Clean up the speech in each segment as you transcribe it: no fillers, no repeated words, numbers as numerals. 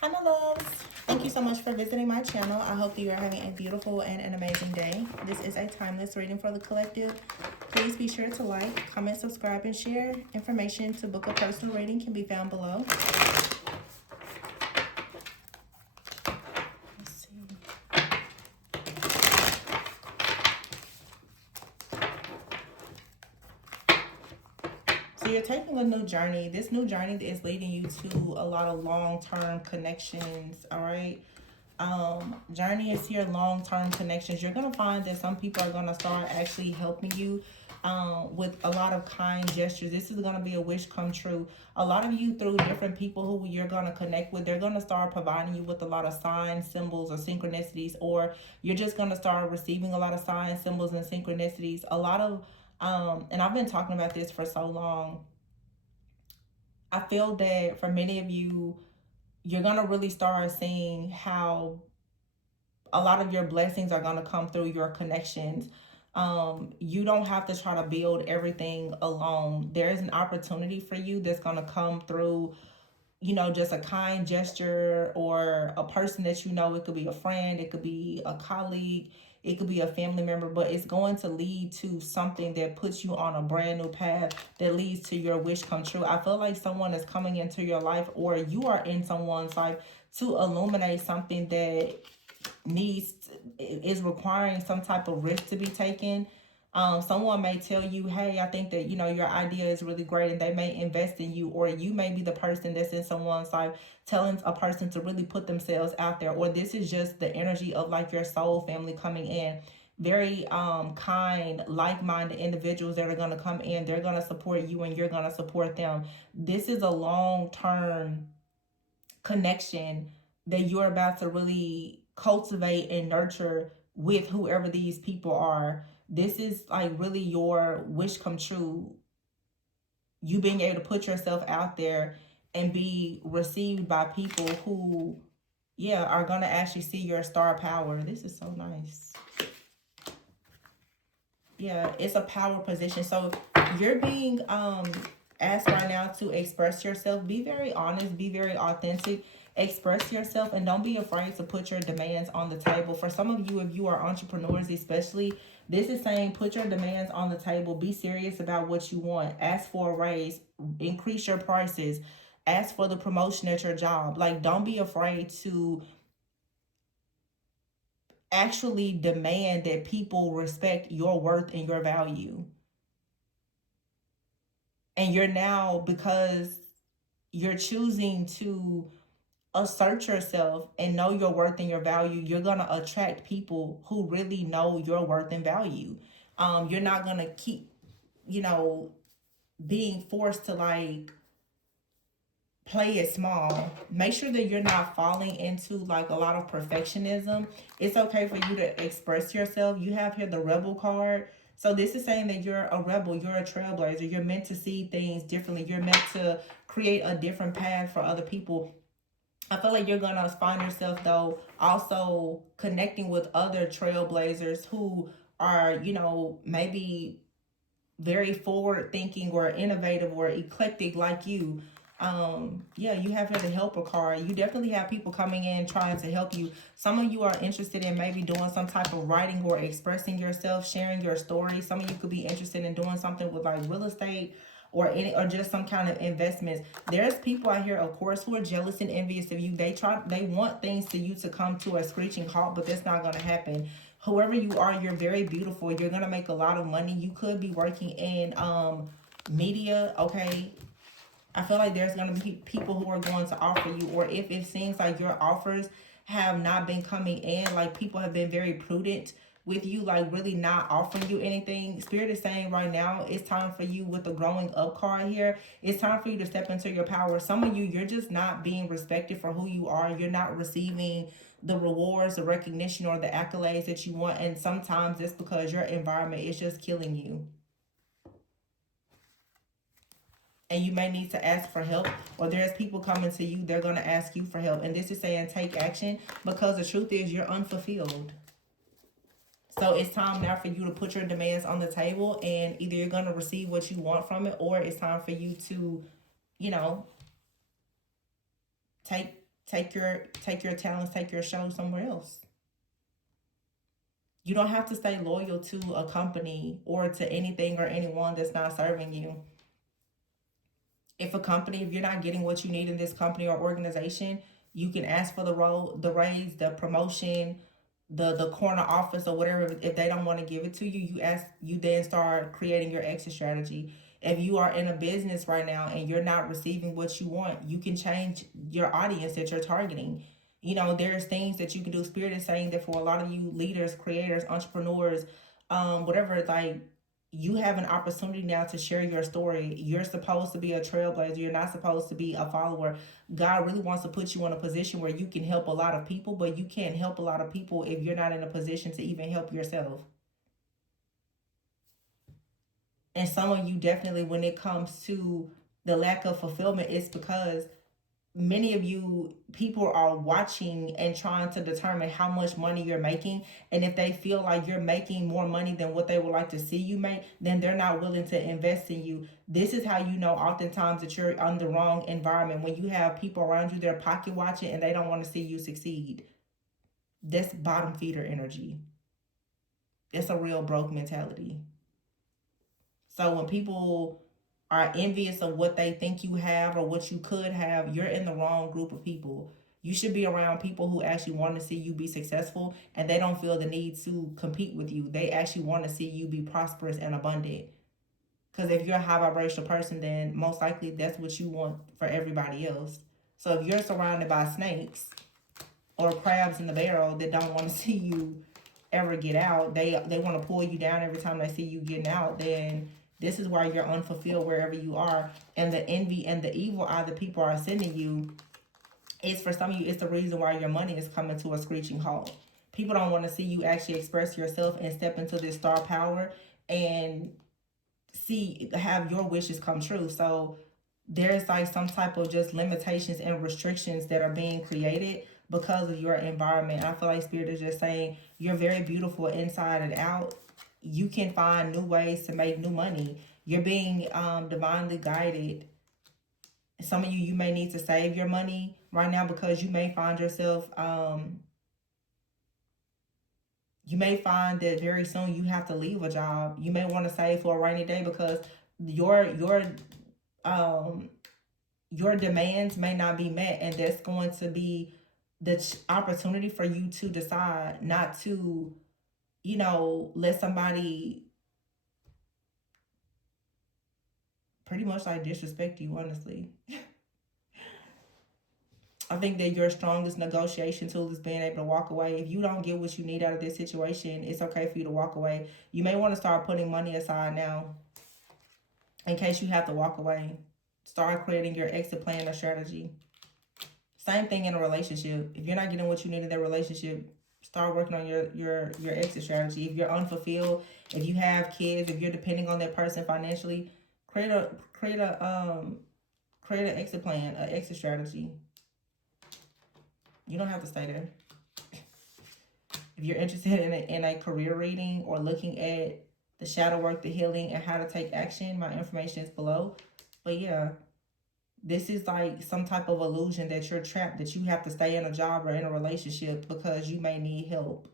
Hi, my loves. Thank you so much for visiting my channel. I hope that you are having a beautiful and an amazing day. This is a timeless reading for the collective. Please be sure to like, comment, subscribe, and share. Information to book a personal reading can be found below. Let's see. So you're taking a new journey. This new journey is leading you to a lot of long-term connections, all right? Journey is here, long-term connections. You're going to find that some people are going to start actually helping you with a lot of kind gestures. This is going to be a wish come true. A lot of you, through different people who you're going to connect with, they're going to start providing you with a lot of signs, symbols, or synchronicities, or you're just going to start receiving a lot of signs, symbols, and synchronicities. A lot of and I've been talking about this for so long. I feel that for many of you, you're going to really start seeing how a lot of your blessings are going to come through your connections. You don't have to try to build everything alone. There is an opportunity for you that's going to come through, you know, just a kind gesture or a person that you know. It could be a friend, it could be a colleague, it could be a family member, but it's going to lead to something that puts you on a brand new path that leads to your wish come true. I feel like someone is coming into your life, or you are in someone's life to illuminate something that is requiring some type of risk to be taken. Someone may tell you, hey, I think that, you know, your idea is really great, and they may invest in you, or you may be the person that's in someone's life telling a person to really put themselves out there, or this is just the energy of like your soul family coming in. Very kind, like-minded individuals that are going to come in. They're going to support you and you're going to support them. This is a long-term connection that you're about to really cultivate and nurture with whoever these people are. This is like really your wish come true. You being able to put yourself out there and be received by people who, yeah, are going to actually see your star power. This is so nice. Yeah, it's a power position. So you're being asked right now to express yourself. Be very honest, be very authentic. Express yourself and don't be afraid to put your demands on the table. For some of you, if you are entrepreneurs especially, this is saying put your demands on the table. Be serious about what you want. Ask for a raise, increase your prices, ask for the promotion at your job. Like, don't be afraid to actually demand that people respect your worth and your value. And you're now, because you're choosing to assert yourself and know your worth and your value, you're going to attract people who really know your worth and value. You're not going to keep, you know, being forced to like play it small. Make sure that you're not falling into like a lot of perfectionism. It's okay for you to express yourself. You have here the rebel card. So this is saying that you're a rebel, you're a trailblazer, you're meant to see things differently. You're meant to create a different path for other people. I feel like you're gonna find yourself though also connecting with other trailblazers who are, you know, maybe very forward thinking or innovative or eclectic like you. Yeah, you have here the helper card. You definitely have people coming in trying to help you. Some of you are interested in maybe doing some type of writing or expressing yourself, sharing your story. Some of you could be interested in doing something with like real estate or any, or just some kind of investments. There's people out here, of course, who are jealous and envious of you. They want things to you to come to a screeching halt, but that's not going to happen. Whoever you are, you're very beautiful. You're going to make a lot of money. You could be working in media, okay? I feel like there's going to be people who are going to offer you, or if it seems like your offers have not been coming in, like people have been very prudent with you, like really not offering you anything. Spirit is saying right now, it's time for you with the growing up card here. It's time for you to step into your power. Some of you, you're just not being respected for who you are. You're not receiving the rewards, the recognition, or the accolades that you want. And sometimes it's because your environment is just killing you. And you may need to ask for help, or there's people coming to you, they're going to ask you for help. And this is saying take action, because the truth is you're unfulfilled. So it's time now for you to put your demands on the table, and either you're going to receive what you want from it, or it's time for you to, you know, take Take your talents, take your show somewhere else. You don't have to stay loyal to a company or to anything or anyone that's not serving you. If you're not getting what you need in this company or organization, you can ask for the role, the raise, the promotion, the corner office or whatever. If they don't want to give it to you, you then start creating your exit strategy. If you are in a business right now and you're not receiving what you want, you can change your audience that you're targeting. There's things that you can do. Spirit is saying that for a lot of you leaders, creators, entrepreneurs, whatever, like, you have an opportunity now to share your story. You're supposed to be a trailblazer. You're not supposed to be a follower. God really wants to put you in a position where you can help a lot of people, but you can't help a lot of people if you're not in a position to even help yourself. And some of you definitely, when it comes to the lack of fulfillment, it's because many of you people are watching and trying to determine how much money you're making, and if they feel like you're making more money than what they would like to see you make, then they're not willing to invest in you. This is how you know oftentimes that you're in the wrong environment, when you have people around you, they're pocket watching and they don't want to see you succeed. That's bottom feeder energy. It's a real broke mentality. So when people are envious of what they think you have or what you could have, you're in the wrong group of people. You should be around people who actually want to see you be successful, and they don't feel the need to compete with you. They actually want to see you be prosperous and abundant. Because if you're a high vibrational person, then most likely that's what you want for everybody else. So if you're surrounded by snakes or crabs in the barrel that don't want to see you ever get out, they want to pull you down every time they see you getting out, then this is why you're unfulfilled wherever you are. And the envy and the evil eye that people are sending you is, for some of you, it's the reason why your money is coming to a screeching halt. People don't want to see you actually express yourself and step into this star power and have your wishes come true. So there's like some type of just limitations and restrictions that are being created because of your environment. I feel like Spirit is just saying you're very beautiful inside and out. You can find new ways to make new money. You're being divinely guided. Some of you may need to save your money right now, because you may find yourself you may find that very soon you have to leave a job. You may want to save for a rainy day, because your demands may not be met, and that's going to be the opportunity for you to decide not to, let somebody pretty much like disrespect you, honestly. I think that your strongest negotiation tool is being able to walk away. If you don't get what you need out of this situation, it's okay for you to walk away. You may want to start putting money aside now in case you have to walk away. Start creating your exit plan or strategy. Same thing in a relationship. If you're not getting what you need in that relationship, start working on your exit strategy. If you're unfulfilled, if you have kids, if you're depending on that person financially, create an exit plan, an exit strategy. You don't have to stay there. If you're interested in a career reading or looking at the shadow work, the healing, and how to take action, my information is below. But yeah, this is like some type of illusion that you're trapped, that you have to stay in a job or in a relationship because you may need help.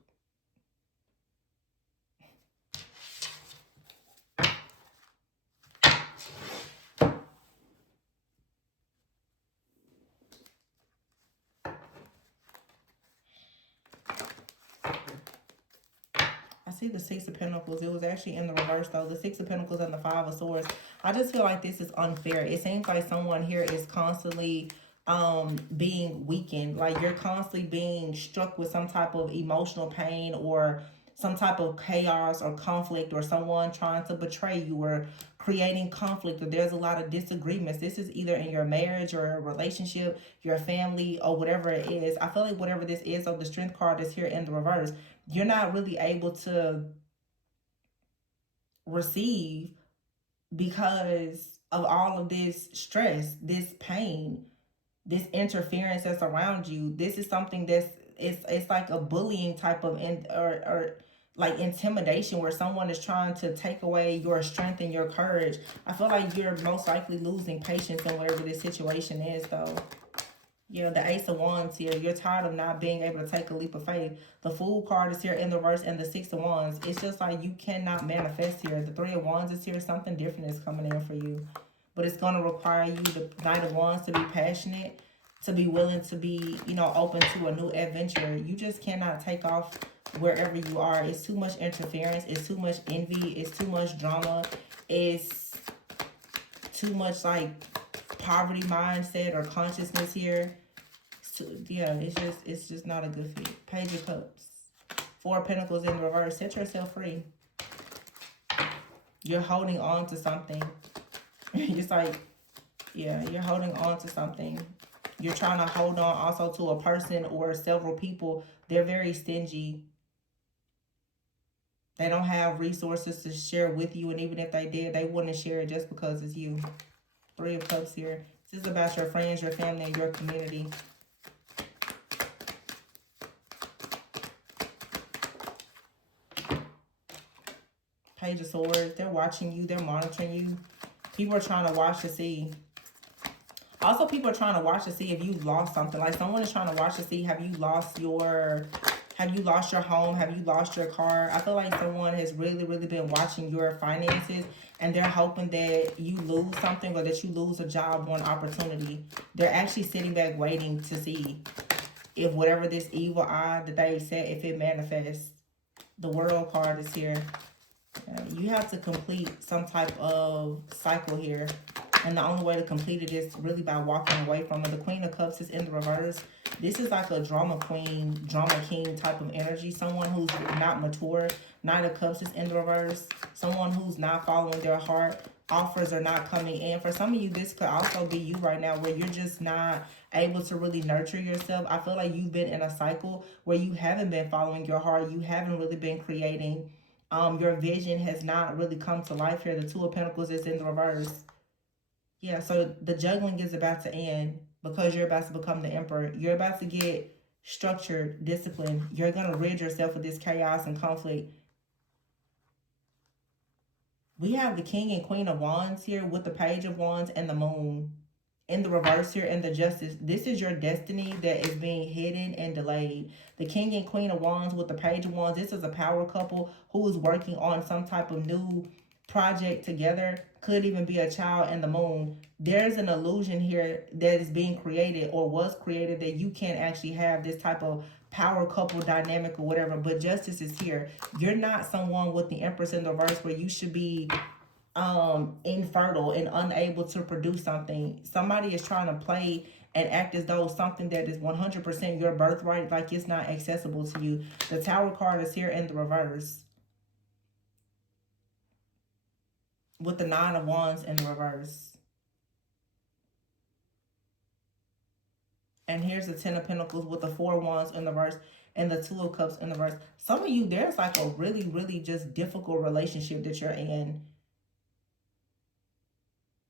I see the Six of Pentacles. It was actually in the reverse though. The Six of Pentacles and the Five of Swords. I just feel like this is unfair. It seems like someone here is constantly being weakened. Like you're constantly being struck with some type of emotional pain or some type of chaos or conflict, or someone trying to betray you or creating conflict, or there's a lot of disagreements. This is either in your marriage or a relationship, your family, or whatever it is. I feel like whatever this is, of the Strength card is here in the reverse, you're not really able to receive because of all of this stress, this pain, this interference that's around you. This is something that's it's like a bullying type of or like intimidation, where someone is trying to take away your strength and your courage. I feel like you're most likely losing patience in whatever this situation is though. Yeah, the Ace of Wands here. You're tired of not being able to take a leap of faith. The Fool card is here in the reverse, and the Six of Wands. It's just like you cannot manifest here. The Three of Wands is here. Something different is coming in for you. But it's going to require you, the Knight of Wands, to be passionate, to be willing to be, open to a new adventure. You just cannot take off wherever you are. It's too much interference. It's too much envy. It's too much drama. It's too much like poverty mindset or consciousness here. So, yeah, it's just not a good fit. Page of Cups, Four of Pentacles in reverse. Set yourself free. You're holding on to something. It's like, yeah, you're holding on to something. You're trying to hold on also to a person or several people. They're very stingy. They don't have resources to share with you, and even if they did, they wouldn't share it just because it's you. Three of Cups here. This is about your friends, your family, and your community. Page of Swords. They're watching you. They're monitoring you. People are trying to watch to see. Also, people are trying to watch to see if you've lost something. Like someone is trying to watch to see, have you lost your home? Have you lost your car? I feel like someone has really, really been watching your finances, and they're hoping that you lose something or that you lose a job or an opportunity. They're actually sitting back waiting to see if whatever this evil eye that they set, if it manifests. The World card is here. You have to complete some type of cycle here. And the only way to complete it is really by walking away from it. The Queen of Cups is in the reverse. This is like a drama queen, drama king type of energy. Someone who's not mature. Knight of Cups is in the reverse. Someone who's not following their heart. Offers are not coming in. For some of you, this could also be you right now, where you're just not able to really nurture yourself. I feel like you've been in a cycle where you haven't been following your heart. You haven't really been creating. Your vision has not really come to life here. The Two of Pentacles is in the reverse. Yeah, so the juggling is about to end because you're about to become the emperor. You're about to get structured, disciplined. You're going to rid yourself of this chaos and conflict. We have the King and Queen of Wands here with the Page of Wands and the Moon in the reverse here, and the Justice. This is your destiny that is being hidden and delayed. The King and Queen of Wands with the Page of Wands. This is a power couple who is working on some type of new project together. Could even be a child and the Moon. There's an illusion here that is being created or was created that you can't actually have this type of power couple dynamic or whatever. But Justice is here. You're not someone with the Empress in the reverse where you should be infertile and unable to produce something. Somebody is trying to play and act as though something that is 100% your birthright, like it's not accessible to you. The Tower card is here in the reverse with the Nine of Wands in the reverse. And here's the Ten of Pentacles with the Four of Wands in the reverse and the Two of Cups in the reverse. Some of you, there's like a really, really just difficult relationship that you're in.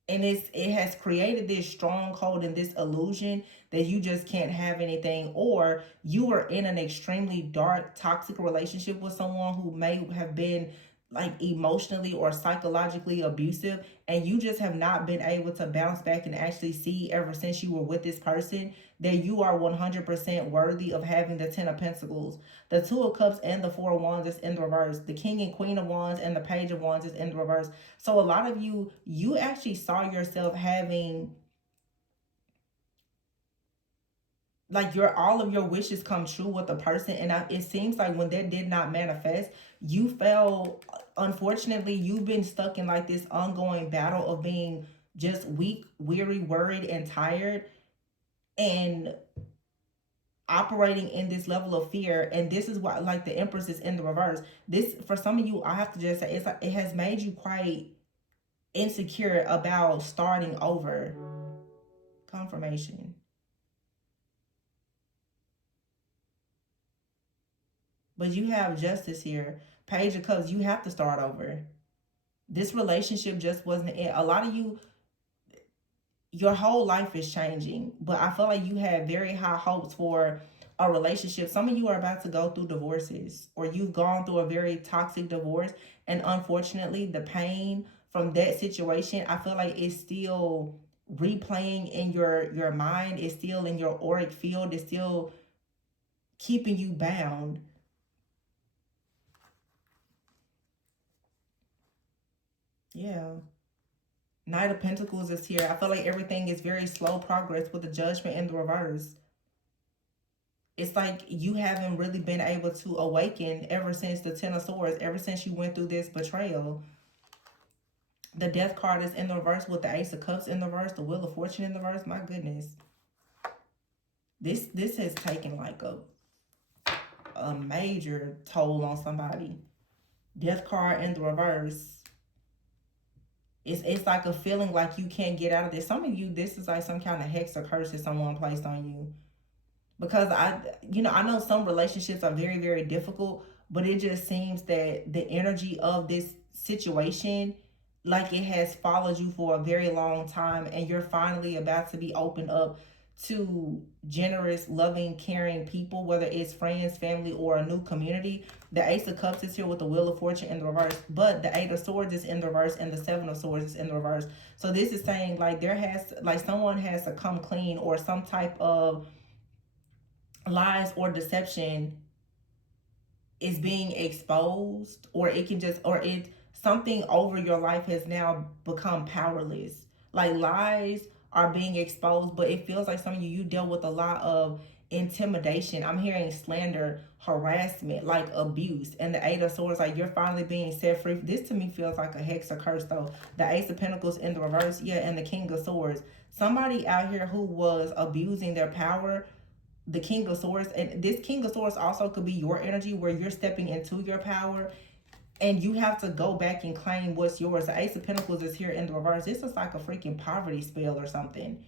And it has created this stronghold and this illusion that you just can't have anything, or you are in an extremely dark, toxic relationship with someone who may have been like emotionally or psychologically abusive, and you just have not been able to bounce back and actually see ever since you were with this person that you are 100% worthy of having the Ten of Pentacles. The Two of Cups and the Four of Wands is in the reverse. The King and Queen of Wands and the Page of Wands is in the reverse. So a lot of you, you actually saw yourself having like all of your wishes come true with a person, and it seems like when that did not manifest, you fell. Unfortunately, you've been stuck in like this ongoing battle of being just weak, weary, worried, and tired, and operating in this level of fear. And this is why, like, the Empress is in the reverse. This, for some of you, I have to just say, it's like it has made you quite insecure about starting over. Confirmation. But you have Justice here. Page of Cups, you have to start over. This relationship just wasn't it. A lot of you, your whole life is changing, but I feel like you had very high hopes for a relationship. Some of you are about to go through divorces, or you've gone through a very toxic divorce, and unfortunately the pain from that situation, I feel like it's still replaying in your mind. It's still in your auric field. It's still keeping you bound. Yeah. Knight of Pentacles is here. I feel like everything is very slow progress with the Judgment in the reverse. It's like you haven't really been able to awaken ever since the Ten of Swords, ever since you went through this betrayal. The Death card is in the reverse with the Ace of Cups in the reverse, the Wheel of Fortune in the reverse. My goodness. This has taken like a major toll on somebody. Death card in the reverse. It's like a feeling like you can't get out of this. Some of you, this is like some kind of hex or curse that someone placed on you. Because I know some relationships are very, very difficult, but it just seems that the energy of this situation, like it has followed you for a very long time, and you're finally about to be opened up to generous, loving, caring people, whether it's friends, family, or a new community. The Ace of Cups is here with the Wheel of Fortune in the reverse, but the Eight of Swords is in the reverse and the Seven of Swords is in the reverse. So this is saying like someone has to come clean, or some type of lies or deception is being exposed, or it can just, or it, something over your life has now become powerless. Like lies are being exposed, but it feels like some of you dealt with a lot of intimidation. I'm hearing slander, harassment, like abuse. And the Eight of Swords, like you're finally being set free. This to me feels like a hex or curse though. The Ace of Pentacles in the reverse, yeah, and the King of Swords. Somebody out here who was abusing their power, the King of Swords, and this King of Swords also could be your energy where you're stepping into your power and you have to go back and claim what's yours. The Ace of Pentacles is here in the reverse. This is like a freaking poverty spell or something.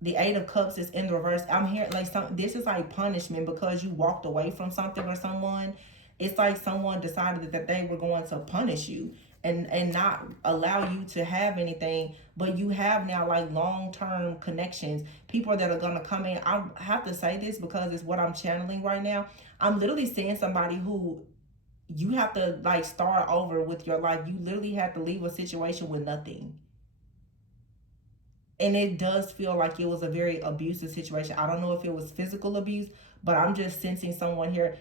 The Eight of Cups is in the reverse. I'm hearing like this is like punishment because you walked away from something or someone. It's like someone decided that they were going to punish you and not allow you to have anything, but you have now like long-term connections, people that are going to come in. I have to say this because it's what I'm channeling right now. I'm literally seeing somebody who you have to like start over with your life. You literally have to leave a situation with nothing. And it does feel like it was a very abusive situation. I don't know if it was physical abuse, but I'm just sensing someone here.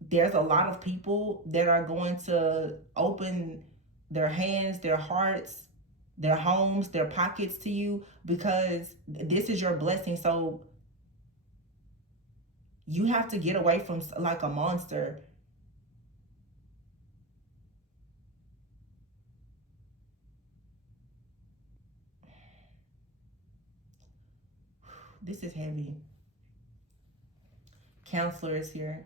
There's a lot of people that are going to open their hands, their hearts, their homes, their pockets to you because this is your blessing. So you have to get away from like a monster. This is heavy. Counselor is here.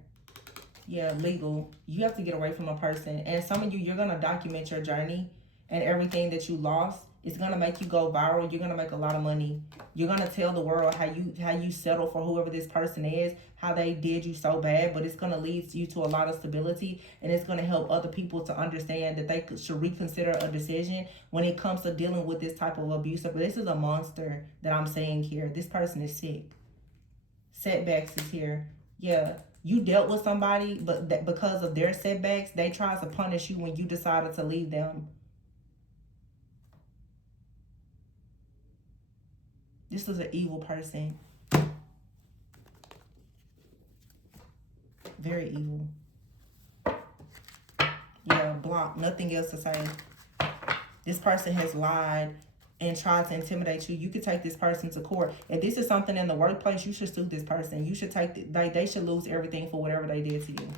Yeah, legal. You have to get away from a person. And some of you, you're going to document your journey and everything that you lost. It's going to make you go viral. You're going to make a lot of money. You're going to tell the world how you settle for whoever this person is, how they did you so bad, but it's going to lead you to a lot of stability, and it's going to help other people to understand that they should reconsider a decision when it comes to dealing with this type of abuse. But this is a monster that I'm saying here. This person is sick. Setbacks is here. Yeah, you dealt with somebody, but because of their setbacks, they tried to punish you when you decided to leave them. This is an evil person. Very evil. Yeah, block. Nothing else to say. This person has lied and tried to intimidate you. You could take this person to court. If this is something in the workplace, you should sue this person. You should take they should lose everything for whatever they did to you.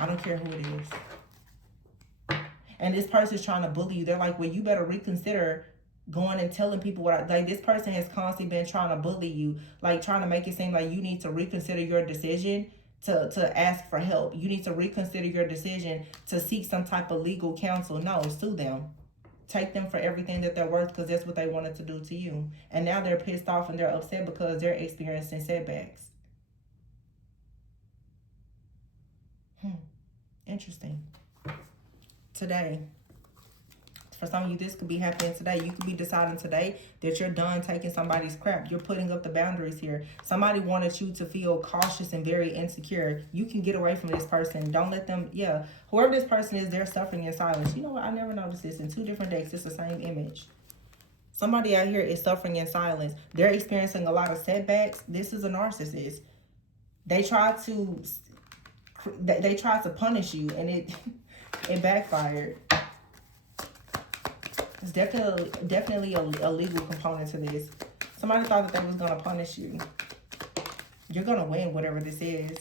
I don't care who it is. And this person's trying to bully you. They're like, well, you better reconsider going and telling people what like this person has constantly been trying to bully you, like trying to make it seem like you need to reconsider your decision to ask for help. You need to reconsider your decision to seek some type of legal counsel. No, sue them. Take them for everything that they're worth because that's what they wanted to do to you. And now they're pissed off and they're upset because they're experiencing setbacks. Interesting. Today, For some of you, this could be happening today. You could be deciding today that you're done taking somebody's crap. You're putting up the boundaries here. Somebody wanted you to feel cautious and very insecure. You can get away from this person. Don't let them, yeah. Whoever this person is, they're suffering in silence. You know what? I never noticed this. In 2 different decks, it's the same image. Somebody out here is suffering in silence. They're experiencing a lot of setbacks. This is a narcissist. They try to punish you, and it backfired. It's definitely a legal component to this. Somebody thought that they was gonna punish you. You're gonna win whatever this is.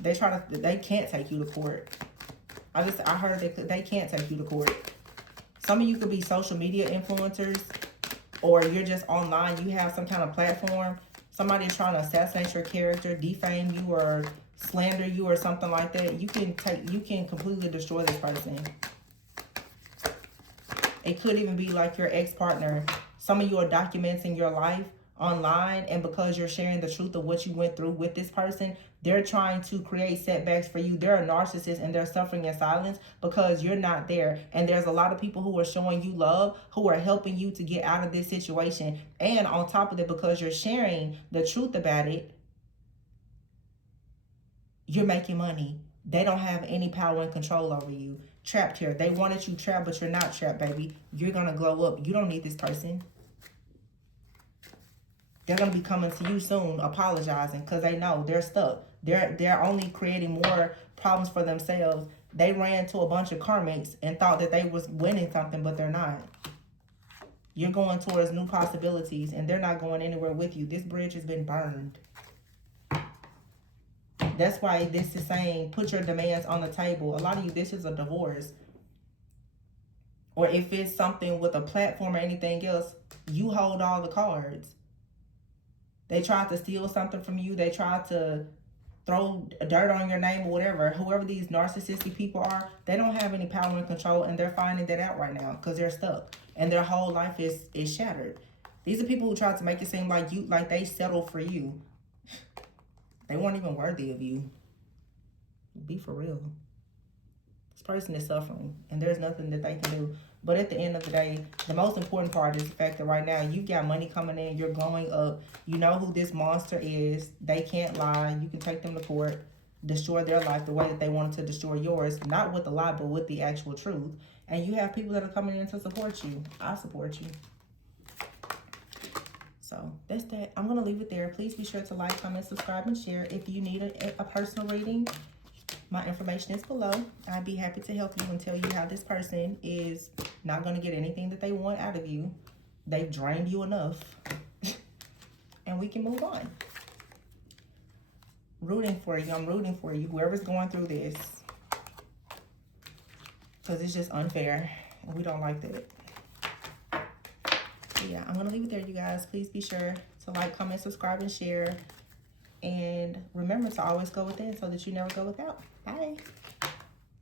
They can't take you to court. I heard they can't take you to court. Some of you could be social media influencers, or you're just online. You have some kind of platform. Somebody is trying to assassinate your character, defame you, or slander you, or something like that. You can completely destroy this person. It could even be like your ex-partner. Some of you are documenting your life online, and because you're sharing the truth of what you went through with this person, they're trying to create setbacks for you. They're a narcissist, and they're suffering in silence because you're not there. And there's a lot of people who are showing you love, who are helping you to get out of this situation. And on top of it, because you're sharing the truth about it, you're making money. They don't have any power and control over you. Trapped here. They wanted you trapped, but you're not trapped, baby. You're going to glow up. You don't need this person. They're going to be coming to you soon, apologizing, because they know they're stuck. They're only creating more problems for themselves. They ran to a bunch of karmics and thought that they was winning something, but they're not. You're going towards new possibilities, and they're not going anywhere with you. This bridge has been burned. That's why this is saying put your demands on the table. A lot of you, this is a divorce. Or if it's something with a platform or anything else, you hold all the cards. They tried to steal something from you. They tried to throw dirt on your name or whatever. Whoever these narcissistic people are, they don't have any power and control, and they're finding that out right now because they're stuck. And their whole life is shattered. These are people who try to make it seem like they settled for you. They weren't even worthy of you. Be for real. This person is suffering, and there's nothing that they can do. But at the end of the day, the most important part is the fact that right now you've got money coming in. You're glowing up. You know who this monster is. They can't lie. You can take them to court, destroy their life the way that they wanted to destroy yours. Not with the lie, but with the actual truth. And you have people that are coming in to support you. I support you. So that's that. I'm going to leave it there. Please be sure to like, comment, subscribe, and share. If you need a personal reading, my information is below. I'd be happy to help you and tell you how this person is not going to get anything that they want out of you. They've drained you enough. And we can move on. Rooting for you. I'm rooting for you. Whoever's going through this. Because it's just unfair. And we don't like that. Yeah, I'm going to leave it there, you guys. Please be sure to like, comment, subscribe, and share. And remember to always go within so that you never go without. Bye.